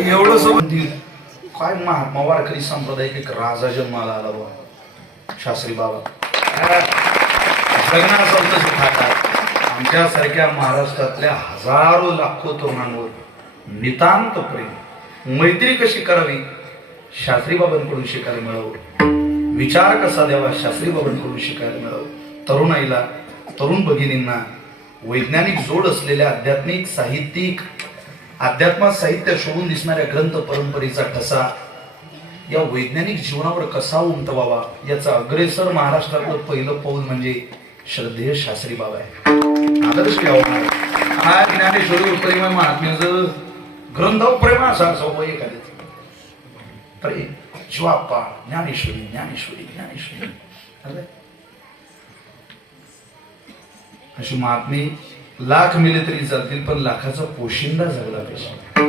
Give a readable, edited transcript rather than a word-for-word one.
एवढं समजतील काय महात्मा वारकरी संप्रदाय एक राजा जन्माला आला बा शास्त्री बाबा आमच्यासारख्या महाराष्ट्रातल्या हजारो लाखो तरुणांवर नितांत प्रेम मैत्री कशी करावी शास्त्री बाबांकडून शिकायला मिळावं, विचार कसा द्यावा शास्त्री बाबांकडून शिकायला मिळावं. तरुणाईला तरुण भगिनींना वैज्ञानिक जोड असलेल्या आध्यात्मिक साहित्यिक अध्यात्मात साहित्य शोभून दिसणाऱ्या ग्रंथ परंपरेचा ठसा या वैज्ञानिक जीवनावर कसा उमटवावा याचा अग्रेसर महाराष्ट्रातलं पहिलं पाऊल म्हणजे श्रद्धेय शास्त्री बाबा आहे. आदर्श घ्यावा हा ज्ञानेश्वरी प्रेम महात्म्याचं ग्रंथावर प्रेम असा एखाद्याच प्रेम शिवाप्पा ज्ञानेश्वरी ज्ञानेश्वरी ज्ञानेश्वरी अशी महात्मी लाख मिले तरी चालतील पण लाखाचा पोशिंदा झाला पाहिजे.